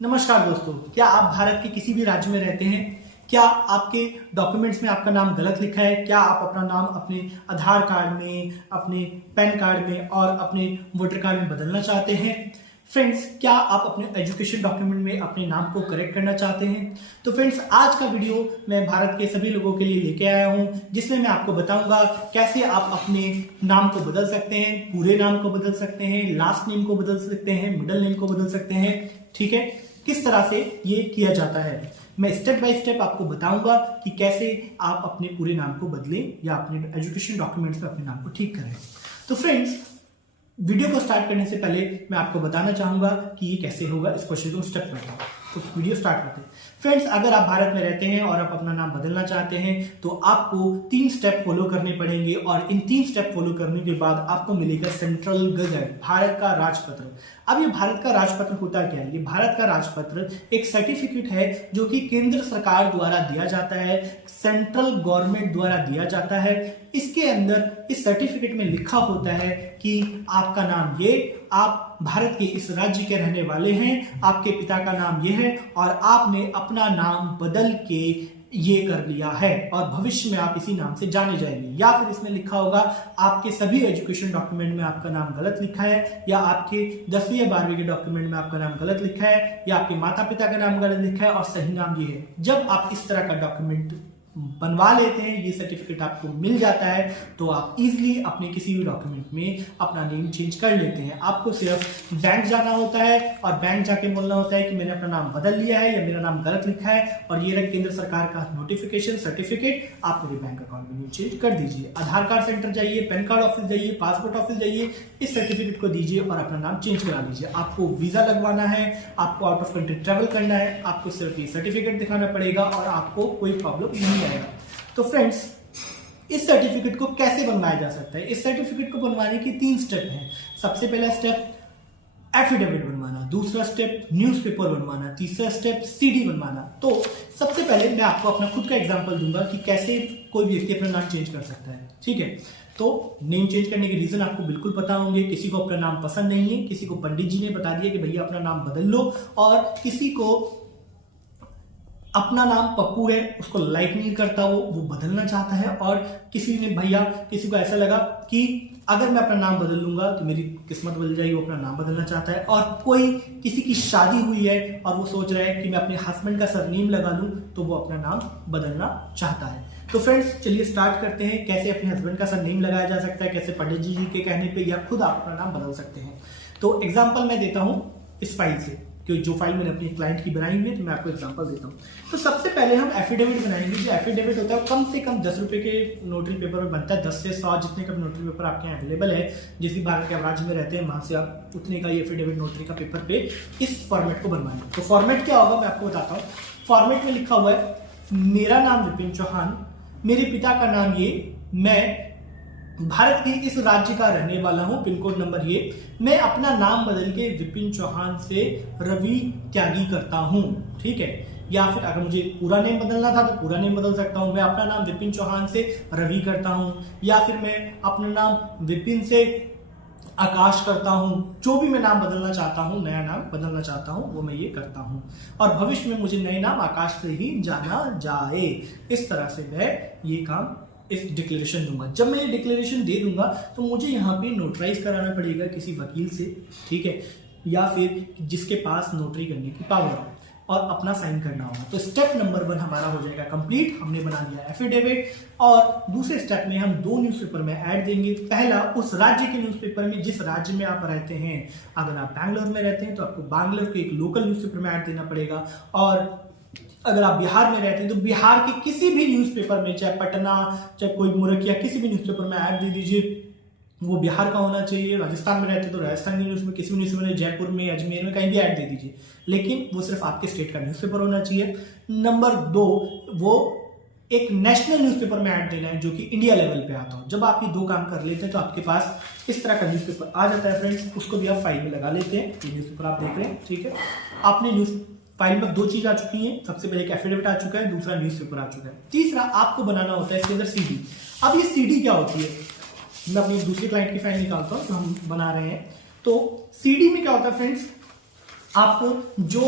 नमस्कार दोस्तों, क्या आप भारत के किसी भी राज्य में रहते हैं? क्या आपके डॉक्यूमेंट्स में आपका नाम गलत लिखा है? क्या आप अपना नाम अपने आधार कार्ड में, अपने पैन कार्ड में और अपने वोटर कार्ड में बदलना चाहते हैं? फ्रेंड्स, क्या आप अपने एजुकेशन डॉक्यूमेंट में अपने नाम को करेक्ट करना चाहते हैं? तो फ्रेंड्स, आज का वीडियो मैं भारत के सभी लोगों के लिए लेके आया हूं, जिसमें मैं आपको बताऊंगा कैसे आप अपने नाम को बदल सकते हैं, पूरे नाम को बदल सकते हैं, लास्ट नेम को बदल सकते हैं, मिडिल नेम को बदल सकते हैं। ठीक है, किस तरह से ये किया जाता है मैं स्टेप बाय स्टेप आपको बताऊंगा कि कैसे आप अपने पूरे नाम को बदलें या अपने एजुकेशन डॉक्यूमेंट्स में अपने नाम को ठीक करें। तो फ्रेंड्स, वीडियो को स्टार्ट करने से पहले मैं आपको बताना चाहूंगा कि ये कैसे होगा। इस क्वेश्चन को स्टेप करता हूं, तो वीडियो स्टार्ट करते हैं। फ्रेंड्स, अगर आप भारत में रहते हैं और आप अपना नाम बदलना चाहते हैं तो आपको 3 स्टेप फॉलो करने पड़ेंगे और इन 3 स्टेप फॉलो करने के बाद आपको मिलेगा सेंट्रल गजट, भारत का राजपत्र। अब ये भारत का राजपत्र होता क्या है? ये भारत का राजपत्र एक सर्टिफिकेट है जो कि केंद्र सरकार द्वारा दिया जाता है, सेंट्रल गवर्नमेंट द्वारा दिया जाता है। इसके अंदर इस सर्टिफिकेट में लिखा होता है कि आपका नाम ये, आप भारत के इस राज्य के रहने वाले हैं, आपके पिता का नाम ये है और आपने अपना नाम बदल के ये कर लिया है और भविष्य में आप इसी नाम से जाने जाएंगे। या फिर इसमें लिखा होगा आपके सभी एजुकेशन डॉक्यूमेंट में आपका नाम गलत लिखा है, या आपके 10वीं या 12वीं के डॉक्यूमेंट में आपका नाम गलत लिखा है, या आपके माता पिता का नाम गलत लिखा है और सही नाम ये है। जब आप इस तरह का डॉक्यूमेंट बनवा लेते हैं, ये सर्टिफिकेट आपको मिल जाता है, तो आप इजीली अपने किसी भी डॉक्यूमेंट में अपना नेम चेंज कर लेते हैं। आपको सिर्फ बैंक जाना होता है और बैंक जाके बोलना होता है कि मैंने अपना नाम बदल लिया है या मेरा नाम गलत लिखा है और ये रहा केंद्र सरकार का नोटिफिकेशन सर्टिफिकेट, आप मेरे बैंक अकाउंट में नेम चेंज कर दीजिए। आधार कार्ड सेंटर जाइए, पैन कार्ड ऑफिस जाइए, पासपोर्ट ऑफिस जाइए, इस सर्टिफिकेट को दीजिए और अपना नाम चेंज करा लीजिए। आपको वीजा लगवाना है, आपको आउट ऑफ कंट्री ट्रेवल करना है, आपको सिर्फ ये सर्टिफिकेट दिखाना पड़ेगा और आपको कोई प्रॉब्लम नहीं आएगा। तो फ्रेंड्स, इस सर्टिफिकेट को कैसे बनवाया जा सकता है? इस सर्टिफिकेट को बनवाने की 3 स्टेप हैं। सबसे पहला स्टेप एफिडेविट बनवाना, दूसरा स्टेप न्यूज़पेपर बनवाना, तीसरा स्टेप सीडी बनवाना। तो सबसे पहले मैं आपको अपना खुद का एग्जांपल दूंगा कि कैसे कोई व्यक्ति अपना नाम चेंज कर सकता है। ठीक है, तो नेम चेंज करने के रीजन आपको बिल्कुल पता होंगे। किसी को अपना नाम पसंद नहीं है, किसी को पंडित जी ने बता दिया कि भैया अपना नाम बदल लो, और किसी को अपना नाम पप्पू है, उसको लाइक नहीं करता, वो बदलना चाहता है, और किसी को ऐसा लगा कि अगर मैं अपना नाम बदल लूंगा तो मेरी किस्मत बदल जाएगी, वो अपना नाम बदलना चाहता है। और किसी की शादी हुई है और वो सोच रहा है कि मैं अपने हस्बैंड का सरनेम लगा लूं, तो वो अपना नाम बदलना चाहता है। तो फ्रेंड्स, चलिए स्टार्ट करते हैं कैसे अपने हस्बैंड का सरनेम लगाया जा सकता है, कैसे पंडित जी के कहने पे या खुद आप अपना नाम बदल सकते हैं। तो एग्जाम्पल मैं देता हूं इस फाइल से, कि जो फाइल मैंने अपनी क्लाइंट की बनाई हुई है, तो मैं आपको एग्जांपल देता हूँ। तो सबसे पहले हम एफिडेविट बनाएंगे। जो एफिडेविट होता है कम से कम 10 रुपए के नोटरी पेपर में बनता है। 10 से 100 जितने का नोटरी पेपर आपके यहाँ अवेलेबल है, जिस भी भारत के राज्य में रहते हैं वहां से आप उतने का ये एफिडेविट नोटरी का पेपर पे इस फॉर्मेट को बनवाएंगे। तो फॉर्मेट क्या होगा मैं आपको बताता हूँ। फॉर्मेट में लिखा हुआ है मेरा नाम विपिन चौहान, मेरे पिता का नाम ये, मैं भारत के इस राज्य का रहने वाला हूं, पिन कोड नंबर ये, मैं अपना नाम बदल के विपिन चौहान से रवि त्यागी करता हूं। ठीक है, या फिर अगर मुझे पूरा नेम बदलना था तो पूरा नेम बदल सकता हूं। मैं अपना नाम विपिन चौहान से रवि करता हूं, या फिर मैं अपना नाम विपिन से आकाश करता हूं। जो भी मैं नाम बदलना चाहता हूं, नया नाम बदलना चाहता हूं, वो मैं ये करता हूं, और भविष्य में मुझे नए नाम आकाश से ही जाना जाए। इस तरह से मैं ये काम इस डिक्लेरेशन दूंगा। जब मैं ये डिक्लेरेशन दे दूंगा तो मुझे यहाँ पे नोटराइज कराना पड़ेगा किसी वकील से, ठीक है, या फिर जिसके पास नोटरी करने की पावर हो, और अपना साइन करना होगा। तो स्टेप नंबर 1 हमारा हो जाएगा कंप्लीट। हमने बना लिया एफिडेविट, और दूसरे स्टेप में हम 2 न्यूज़पेपर में ऐड देंगे। पहला उस राज्य के न्यूज़पेपर में जिस राज्य में आप रहते हैं। अगर आप बैंगलोर में रहते हैं तो आपको बैंगलोर के एक लोकल न्यूज़पेपर में ऐड देना पड़ेगा, और अगर आप बिहार में रहते हैं तो बिहार के किसी भी न्यूज़पेपर में, चाहे पटना, चाहे कोई मुरकिया, किसी भी न्यूज़पेपर में ऐड दे दीजिए, वो बिहार का होना चाहिए। राजस्थान में रहते हैं तो राजस्थान की न्यूज़ में, किसी भी न्यूज़पेपर में, जयपुर में, अजमेर में, कहीं भी ऐड दे दीजिए, लेकिन वो सिर्फ आपके स्टेट का न्यूज़पेपर होना चाहिए। नंबर 2, वो एक नेशनल न्यूज़पेपर में ऐड देना है जो कि इंडिया लेवल पे आता हो। जब आप ये 2 काम कर लेते हैं तो आपके पास इस तरह का न्यूज़पेपर आ जाता है फ्रेंड्स। उसको भी आप फाइल में लगा लेते हैं। ये न्यूज़पेपर आप देख रहे हैं, ठीक है। आपने न्यूज़ फाइल में 2 चीज आ चुकी हैं। सबसे पहले एक एफिडेविट आ चुका है, दूसरा न्यूज़पेपर आ चुका है। तीसरा आपको बनाना होता है इसके अंदर सीडी। अब ये सीडी क्या होती है, मैं अपनी दूसरी क्लाइंट की फाइल निकालता हूं जो हम बना रहे हैं। तो सीडी में क्या होता है फ्रेंड्स, आपको जो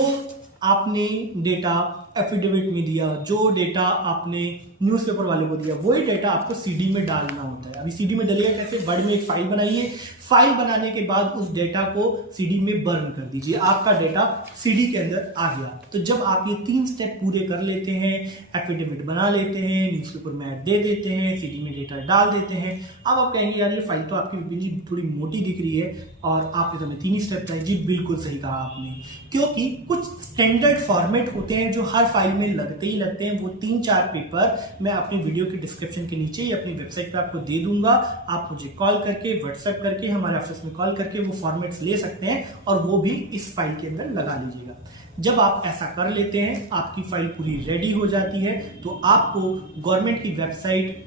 आपने डेटा एफिडेविट में दिया, जो डेटा आपने न्यूज़पेपर वाले को दिया, वही डेटा आपको सीडी में डालना होता है। अभी सीडी में डलिएगा कैसे? वर्ड में एक फाइल बनाइए, फाइल बनाने के बाद उस डेटा को सीडी में बर्न कर दीजिए, आपका डेटा सीडी के अंदर आ गया। तो जब आप ये 3 स्टेप पूरे कर लेते हैं, एफिडेविट बना लेते हैं, न्यूज़पेपर में ऐड दे देते हैं, सीडी में डेटा डाल देते हैं, अब आप कहेंगे यार ये फाइल तो आपकी विपिन जी थोड़ी मोटी दिख रही है और आपने तो 3 ही स्टेप बताए। जी बिल्कुल सही कहा आपने, क्योंकि कुछ स्टैंडर्ड फॉर्मेट होते हैं जो हर फाइल में लगते ही लगते हैं। वो 3-4 पेपर मैं अपनी वीडियो के डिस्क्रिप्शन के नीचे या अपनी वेबसाइट पे आपको दे दूंगा। आप मुझे कॉल करके, व्हाट्सएप करके, हमारे ऑफिस में कॉल करके वो फॉर्मेट्स ले सकते हैं और वो भी इस फाइल के अंदर लगा लीजिएगा। जब आप ऐसा कर लेते हैं, आपकी फाइल पूरी रेडी हो जाती है, तो आपको गवर्नमेंट की वेबसाइट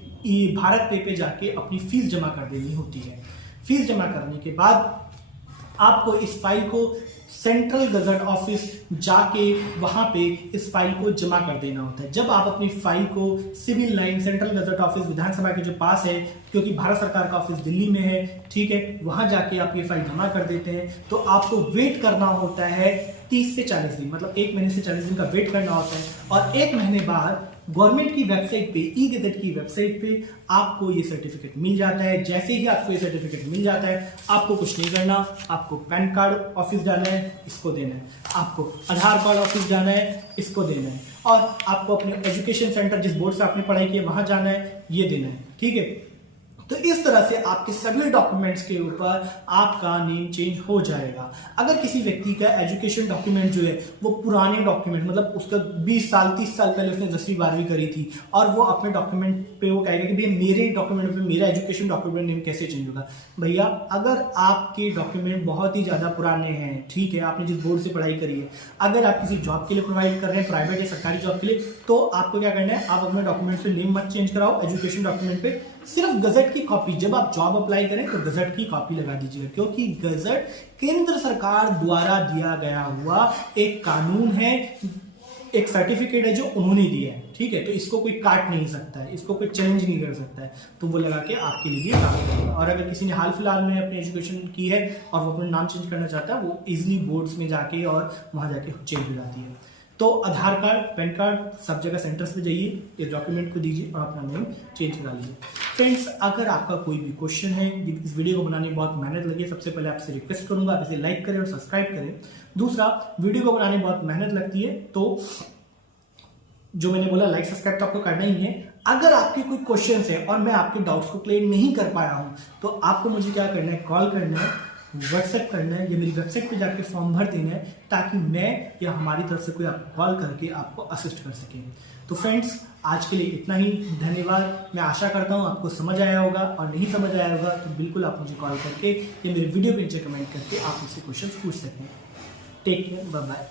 भारत पे जाके अपनी फीस जमा कर देनी होती है। फीस जमा करने के बाद आपको इस फाइल को सेंट्रल गजट ऑफिस जाके वहां पे इस फाइल को जमा कर देना होता है। जब आप अपनी फाइल को civil line central gazette office Vidhansabha के जो पास है, क्योंकि भारत सरकार का ऑफिस दिल्ली में है, ठीक है, वहां जाके आप ये फाइल जमा कर देते हैं, तो आपको वेट करना होता है 30 से 40 दिन, मतलब 1 महीने से 40 दिन का वेट करना होता है। और 1 महीने बाद गवर्नमेंट की वेबसाइट पे, ई गजट की वेबसाइट पे आपको ये सर्टिफिकेट मिल जाता है। जैसे ही आपको ये सर्टिफिकेट मिल जाता है, आपको कुछ नहीं करना, आपको पैन कार्ड ऑफिस जाना है, इसको देना है, आपको आधार कार्ड ऑफिस जाना है, इसको देना है, और आपको अपने एजुकेशन सेंटर जिस बोर्ड से आपने पढ़ाई की है वहां जाना है, ये देना है, ठीक है। तो इस तरह से आपके सभी डॉक्यूमेंट्स के ऊपर आपका नेम चेंज हो जाएगा। अगर किसी व्यक्ति का एजुकेशन डॉक्यूमेंट जो है वो पुराने डॉक्यूमेंट, मतलब उसका 20 साल 30 साल पहले उसने 10वीं 12वीं करी थी, और वो अपने डॉक्यूमेंट पे वो कहेगा कि भैया मेरे डॉक्यूमेंट पे मेरा एजुकेशन डॉक्यूमेंट नेम कैसे चेंज होगा। भैया अगर आपके डॉक्यूमेंट बहुत ही ज्यादा पुराने हैं, ठीक है, आपने जिस बोर्ड से पढ़ाई करी है, अगर आप किसी जॉब के लिए प्रोवाइड कर रहे हैं, प्राइवेट या सरकारी जॉब के लिए, तो आपको क्या करना है, आप अपने डॉक्यूमेंट पे नेम मत चेंज कराओ, एजुकेशन डॉक्यूमेंट पे सिर्फ गजट की कॉपी, जब आप जॉब अप्लाई करें तो गजट की कॉपी लगा दीजिएगा, क्योंकि गजट केंद्र सरकार द्वारा दिया गया हुआ एक कानून है, एक सर्टिफिकेट है जो उन्होंने दिया है, ठीक है। तो इसको कोई काट नहीं सकता है, इसको कोई चैलेंज नहीं कर सकता है, तो वो लगा के आपके लिए काम करेगा। और अगर किसी ने हाल फिलहाल में अपनी एजुकेशन की है और वो अपना नाम चेंज करना चाहता है, वो इजिली बोर्ड्स में जाके और वहां जाके चेंज हो जाती है। तो आधार कार्ड, पैन कार्ड, सब जगह सेंटर्स पे जाइए, ये डॉक्यूमेंट को दीजिए और अपना नेम चेंज करा लीजिए। फ्रेंड्स, अगर आपका कोई भी क्वेश्चन है, इस वीडियो को बनाने में बहुत मेहनत लगी है, सबसे पहले आपसे रिक्वेस्ट करूंगा आप इसे लाइक करें और सब्सक्राइब करें। दूसरा, वीडियो को बनाने में बहुत मेहनत लगती है, तो जो मैंने बोला लाइक सब्सक्राइब तो आपको करना ही है। अगर आपके कोई क्वेश्चन है और मैं आपके डाउट्स को क्लियर नहीं कर पाया हूं, तो आपको मुझे क्या करना है, कॉल करना है, व्हाट्सएप करना है, या मेरी वेबसाइट पे जाके फॉर्म भर देना है, ताकि मैं या हमारी तरफ से कोई आपको कॉल करके आपको असिस्ट कर सके। तो फ्रेंड्स, आज के लिए इतना ही, धन्यवाद। मैं आशा करता हूँ आपको समझ आया होगा, और नहीं समझ आया होगा तो बिल्कुल आप मुझे कॉल करके या मेरे वीडियो पे नीचे कमेंट करके आप मुझसे क्वेश्चन पूछ सकते हैं। Take care, bye bye.